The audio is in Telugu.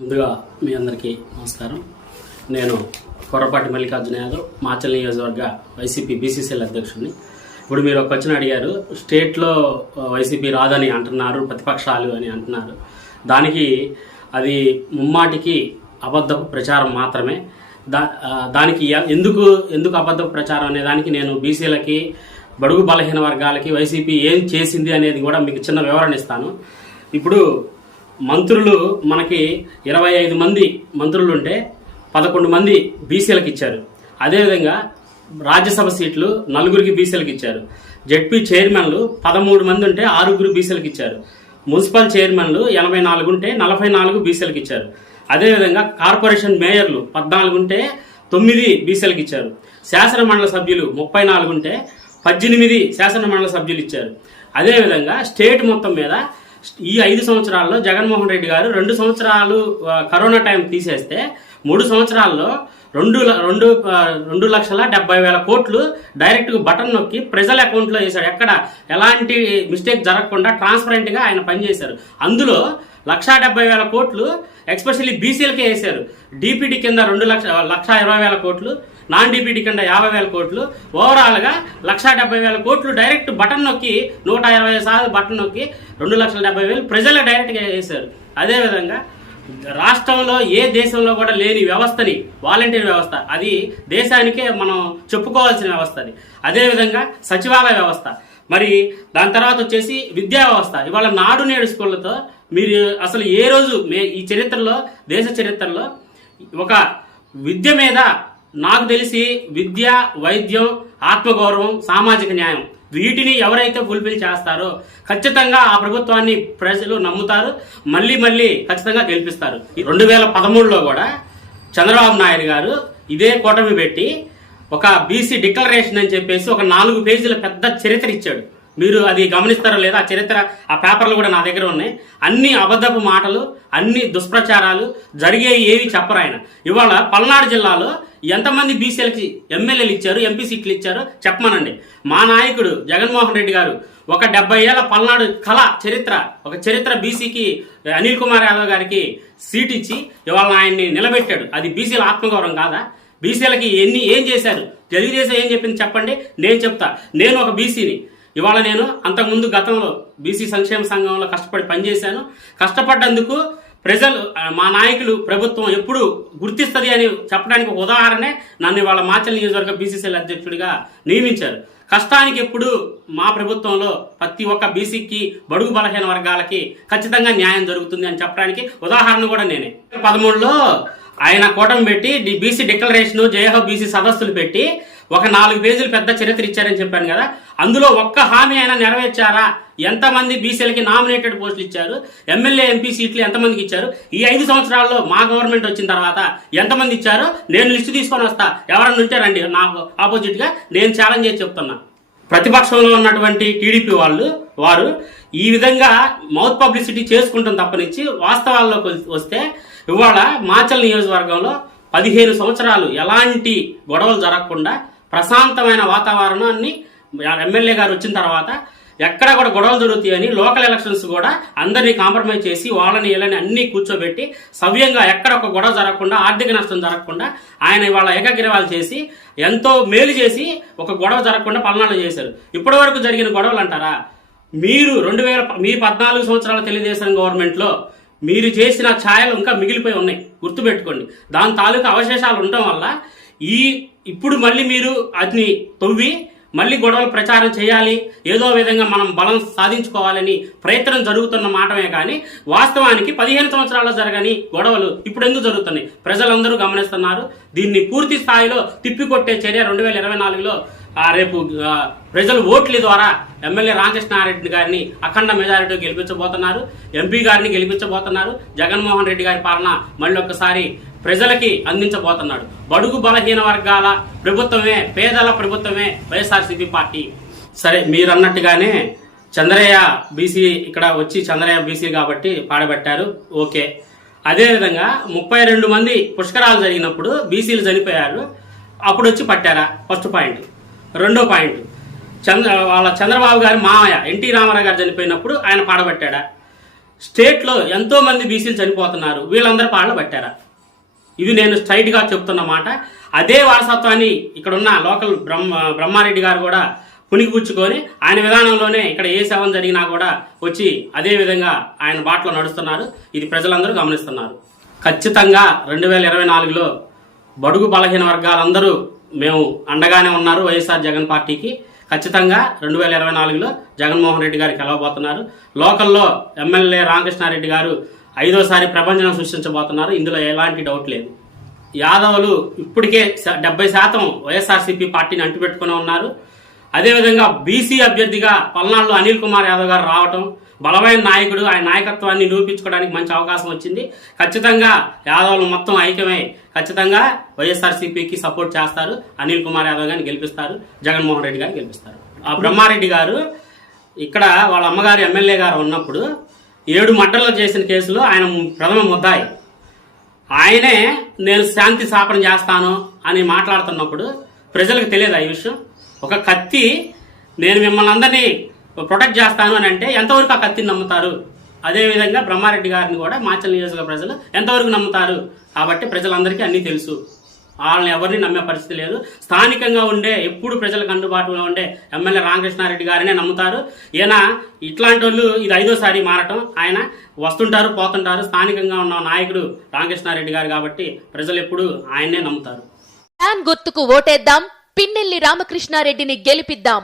ముందుగా మీ అందరికీ నమస్కారం. నేను కొర్రపాటి మల్లికార్జున యాదవ్ మాచల్ నియోజకవర్గ వైసీపీ బీసీసీఎల్ అధ్యక్షుడిని. ఇప్పుడు మీరు ఒక వచ్చిన అడిగారు స్టేట్లో వైసీపీ రాదని అంటున్నారు ప్రతిపక్షాలు అని అంటున్నారు. దానికి అది ముమ్మాటికి అబద్ధపు ప్రచారం మాత్రమే. దా దానికి ఎందుకు ఎందుకు అబద్ధపు ప్రచారం అనే దానికి నేను బీసీలకి బడుగు బలహీన వర్గాలకి వైసీపీ ఏం చేసింది అనేది కూడా మీకు చిన్న వివరణ ఇస్తాను. ఇప్పుడు మంత్రులు మనకి ఇరవై ఐదు మంది మంత్రులు ఉంటే పదకొండు మంది బీసీలకు ఇచ్చారు. అదేవిధంగా రాజ్యసభ సీట్లు నలుగురికి బీసీలకు ఇచ్చారు. జడ్పీ చైర్మన్లు పదమూడు మంది ఉంటే ఆరుగురు బీసీలకు ఇచ్చారు. మున్సిపల్ చైర్మన్లు ఎనభై నాలుగు ఉంటే నలభై నాలుగు బీసీలకు ఇచ్చారు. అదేవిధంగా కార్పొరేషన్ మేయర్లు పద్నాలుగు ఉంటే తొమ్మిది బీసీలకు ఇచ్చారు. శాసన మండలి సభ్యులు ముప్పై నాలుగు ఉంటే పద్దెనిమిది శాసన మండలి సభ్యులు ఇచ్చారు. అదేవిధంగా స్టేట్ మొత్తం మీద ఈ ఐదు సంవత్సరాల్లో జగన్మోహన్ రెడ్డి గారు రెండు సంవత్సరాలు కరోనా టైం తీసేస్తే మూడు సంవత్సరాల్లో రెండు ల- రెండు రెండు లక్షల డెబ్బై వేల కోట్లు డైరెక్ట్గా బటన్ నొక్కి ప్రజల అకౌంట్లో వేశాడు ఎక్కడ? ఎలాంటి మిస్టేక్ జరగకుండా ట్రాన్స్పరెంట్గా ఆయన పనిచేశారు. అందులో లక్షా డెబ్బై వేల కోట్లు ఎక్స్పెషల్లీ బీసీలకే వేశారు. డీపీటీ కింద రెండు లక్ష లక్ష ఇరవై వేల కోట్లు నాన్ డిబిటీ కింద యాభై వేల కోట్లు. ఓవరాల్గా లక్ష డెబ్బై వేల కోట్లు డైరెక్ట్ బటన్ నొక్కి నూట ఇరవై సార్లు బటన్ నొక్కి రెండు లక్షల డెబ్బై వేలు ప్రజలు డైరెక్ట్గా వేశారు. అదేవిధంగా రాష్ట్రంలో ఏ దేశంలో కూడా లేని వ్యవస్థని వాలంటీర్ వ్యవస్థ అది దేశానికే మనం చెప్పుకోవాల్సిన వ్యవస్థ అది. అదేవిధంగా సచివాలయ వ్యవస్థ. మరి దాని తర్వాత వచ్చేసి విద్యా వ్యవస్థ. ఇవాళ నాడు నేడు స్కూళ్ళతో మీరు అసలు ఏ రోజు మే ఈ చరిత్రలో దేశ చరిత్రలో ఒక విద్య మీద నాకు తెలిసి విద్య వైద్యం ఆత్మగౌరవం సామాజిక న్యాయం వీటిని ఎవరైతే ఫుల్ఫిల్ చేస్తారో ఖచ్చితంగా ఆ ప్రభుత్వాన్ని ప్రజలు నమ్ముతారు మళ్ళీ మళ్ళీ ఖచ్చితంగా గెలిపిస్తారు. రెండు వేల పదమూడులో కూడా చంద్రబాబు నాయుడు గారు ఇదే కూటమి పెట్టి ఒక బీసీ డిక్లరేషన్ అని చెప్పేసి ఒక నాలుగు పేజీల పెద్ద చరిత్ర ఇచ్చాడు. మీరు అది గమనిస్తారో లేదా ఆ చరిత్ర ఆ పేపర్లు కూడా నా దగ్గర ఉన్నాయి. అన్ని అబద్ధపు మాటలు అన్ని దుష్ప్రచారాలు జరిగేవి ఏవి చెప్పరు ఆయన. ఇవాళ పల్నాడు జిల్లాలో ఎంతమంది బీసీలకి ఎమ్మెల్యేలు ఇచ్చారు ఎంపీ సీట్లు ఇచ్చారు చెప్పమనండి. మా నాయకుడు జగన్మోహన్ రెడ్డి గారు ఒక డెబ్బై ఏళ్ళ పల్నాడు కళ చరిత్ర ఒక చరిత్ర బీసీకి అనిల్ కుమార్ యాదవ్ గారికి సీట్ ఇచ్చి ఇవాళ ఆయన్ని నిలబెట్టాడు. అది బీసీల ఆత్మగౌరవం కాదా? బీసీలకి ఎన్ని ఏం చేశారు? తెలుగుదేశం ఏం చెప్పింది చెప్పండి నేను చెప్తా. నేను ఒక బీసీని. ఇవాళ నేను అంతకుముందు గతంలో బీసీ సంక్షేమ సంఘంలో కష్టపడి పనిచేశాను. కష్టపడ్డందుకు ప్రజలు మా నాయకులు ప్రభుత్వం ఎప్పుడు గుర్తిస్తుంది అని చెప్పడానికి ఒక ఉదాహరణే నన్ను వాళ్ళ మాచల్ నియోజకవర్గ బీసీసీఎల్ అధ్యక్షుడిగా నియమించారు. కష్టానికి ఎప్పుడు మా ప్రభుత్వంలో ప్రతి ఒక్క బీసీకి బడుగు బలహీన వర్గాలకి ఖచ్చితంగా న్యాయం జరుగుతుంది అని చెప్పడానికి ఉదాహరణ కూడా నేనే. పదమూడులో ఆయన కూటమి పెట్టి బీసీ డిక్లరేషన్ జయహో బీసీ సదస్సులు పెట్టి ఒక నాలుగు పేజీలు పెద్ద చరిత్ర ఇచ్చారని చెప్పాను కదా. అందులో ఒక్క హామీ అయినా నెరవేర్చారా? ఎంతమంది బీసీలకి నామినేటెడ్ పోస్టులు ఇచ్చారు? ఎమ్మెల్యే ఎంపీ సీట్లు ఎంతమందికి ఇచ్చారు? ఈ ఐదు సంవత్సరాల్లో మా గవర్నమెంట్ వచ్చిన తర్వాత ఎంతమంది ఇచ్చారో? నేను లిస్టు తీసుకొని వస్తా. ఎవరన్నా ఉంచారండి నాకు ఆపోజిట్గా నేను ఛాలెంజ్ చేసి చెప్తున్నా. ప్రతిపక్షంలో ఉన్నటువంటి టీడీపీ వాళ్ళు వారు ఈ విధంగా మౌత్ పబ్లిసిటీ చేసుకుంటాం తప్పనిచ్చి వాస్తవాల్లోకి వస్తే ఇవాళ మాచల్ నియోజకవర్గంలో పదిహేను సంవత్సరాలు ఎలాంటి గొడవలు జరగకుండా ప్రశాంతమైన వాతావరణాన్ని ఎమ్మెల్యే గారు వచ్చిన తర్వాత ఎక్కడ కూడా గొడవలు జరుగుతాయని లోకల్ ఎలక్షన్స్ కూడా అందరినీ కాంప్రమైజ్ చేసి వాళ్ళని వీళ్ళని అన్ని కూర్చోబెట్టి సవ్యంగా ఎక్కడ ఒక గొడవ జరగకుండా ఆర్థిక నష్టం జరగకుండా ఆయన ఇవాళ ఏకగ్రీవాలు చేసి ఎంతో మేలు చేసి ఒక గొడవ జరగకుండా పల్నాడు చేశారు. ఇప్పటి వరకు జరిగిన గొడవలు అంటారా? మీరు రెండు వేల మీ పద్నాలుగు సంవత్సరాల తెలుగుదేశం గవర్నమెంట్లో మీరు చేసిన ఛాయలు ఇంకా మిగిలిపోయి ఉన్నాయి. గుర్తుపెట్టుకోండి. దాని తాలూకా అవశేషాలు ఉండటం వల్ల ఈ ఇప్పుడు మళ్ళీ మీరు అతని తవ్వి మళ్ళీ గొడవలు ప్రచారం చేయాలి. ఏదో విధంగా మనం బలం సాధించుకోవాలని ప్రయత్నం జరుగుతున్న మాటమే కానీ వాస్తవానికి పదిహేను సంవత్సరాల్లో జరగని గొడవలు ఇప్పుడు ఎందుకు జరుగుతున్నాయి? ప్రజలందరూ గమనిస్తున్నారు. దీన్ని పూర్తి స్థాయిలో తిప్పికొట్టే చర్య రెండు వేల ఇరవై నాలుగులో రేపు ప్రజలు ఓట్ల ద్వారా ఎమ్మెల్యే రామకృష్ణారెడ్డి గారిని అఖండ మెజారిటీ గెలిపించబోతున్నారు. ఎంపీ గారిని గెలిపించబోతున్నారు. జగన్మోహన్ రెడ్డి గారి పాలన మళ్ళీ ఒక్కసారి ప్రజలకి అందించబోతున్నాడు. బడుగు బలహీన వర్గాల ప్రభుత్వమే పేదల ప్రభుత్వమే వైఎస్ఆర్సీపీ పార్టీ. సరే మీరు అన్నట్టుగానే చంద్రయ్య బీసీ ఇక్కడ వచ్చి చంద్రయ్య బీసీ కాబట్టి పాడబెట్టారు. ఓకే. అదేవిధంగా ముప్పై రెండు మంది పుష్కరాలు జరిగినప్పుడు బీసీలు చనిపోయారు. అప్పుడు వచ్చి పట్టారా? First point. రెండో పాయింట్. చంద్ర వాళ్ళ చంద్రబాబు గారి మామయ్య ఎన్టీ రామారావు గారు చనిపోయినప్పుడు ఆయన పాడబట్టాడా? స్టేట్లో ఎంతోమంది బీసీలు చనిపోతున్నారు. వీళ్ళందరూ పాడలు పట్టారా ఇది నేను స్ట్రైట్గా చెప్తున్నమాట అదే వారసత్వాన్ని ఇక్కడున్న లోకల్ బ్రహ్మ బ్రహ్మారెడ్డి గారు కూడా పుణికిపుచ్చుకొని ఆయన విధానంలోనే ఇక్కడ ఏ సేవం జరిగినా కూడా వచ్చి అదే విధంగా ఆయన బాటలో నడుస్తున్నారు. ఇది ప్రజలందరూ గమనిస్తున్నారు. ఖచ్చితంగా రెండు వేల ఇరవై నాలుగులో బడుగు బలహీన వర్గాలందరూ మేము అండగానే ఉన్నారు వైఎస్ఆర్ జగన్ పార్టీకి. ఖచ్చితంగా రెండు వేల ఇరవై నాలుగులో జగన్మోహన్ రెడ్డి గారు గెలవబోతున్నారు. లోకల్లో ఎమ్మెల్యే రామకృష్ణారెడ్డి గారు ఐదోసారి ప్రపంచం సృష్టించబోతున్నారు. ఇందులో ఎలాంటి డౌట్ లేదు. యాదవులు ఇప్పటికే డెబ్బై శాతం వైఎస్ఆర్సీపీ పార్టీని అంటుపెట్టుకుని ఉన్నారు. అదేవిధంగా బీసీ అభ్యర్థిగా పల్నాడులో అనిల్ కుమార్ యాదవ్ గారు రావటం బలమైన నాయకుడు ఆయన నాయకత్వాన్ని నిరూపించుకోవడానికి మంచి అవకాశం వచ్చింది. ఖచ్చితంగా యాదవులు మొత్తం ఐక్యమై ఖచ్చితంగా వైఎస్ఆర్సీపీకి సపోర్ట్ చేస్తారు. అనిల్ కుమార్ యాదవ్ గారిని గెలిపిస్తారు. జగన్మోహన్ రెడ్డి గారిని గెలిపిస్తారు. ఆ బ్రహ్మారెడ్డి గారు ఇక్కడ వాళ్ళ అమ్మగారు ఎమ్మెల్యే గారు ఉన్నప్పుడు ఏడు మడ్డలు చేసిన కేసులో ఆయన ప్రథమ ముద్దాయి. ఆయనే నేను శాంతి స్థాపన చేస్తాను అని మాట్లాడుతున్నప్పుడు ప్రజలకు తెలియదు ఈ విషయం? ఒక కత్తి నేను మిమ్మల్ని అందరినీ ప్రొటెక్ట్ చేస్తాను అని అంటే ఎంతవరకు ఆ కత్తిని నమ్ముతారు? అదేవిధంగా బ్రహ్మారెడ్డి గారిని కూడా మాచల్ నియోజకవర్గ ప్రజలు ఎంతవరకు నమ్ముతారు? కాబట్టి ప్రజలందరికీ అన్నీ తెలుసు. వాళ్ళని ఎవరిని నమ్మే పరిస్థితి లేదు. స్థానికంగా ఉండే ఎప్పుడు ప్రజలకు అందుబాటులో ఉండే ఎమ్మెల్యే రామకృష్ణారెడ్డి గారినే నమ్ముతారు. ఈయన ఇట్లాంటి వాళ్ళు ఇది ఐదోసారి మారటం. ఆయన వస్తుంటారు పోతుంటారు. స్థానికంగా ఉన్న నాయకుడు రామకృష్ణారెడ్డి గారు కాబట్టి ప్రజలు ఎప్పుడు ఆయన్నే నమ్ముతారు. గుర్తుకు ఓటేద్దాం. పిన్నెల్లి రామకృష్ణారెడ్డిని గెలిపిద్దాం.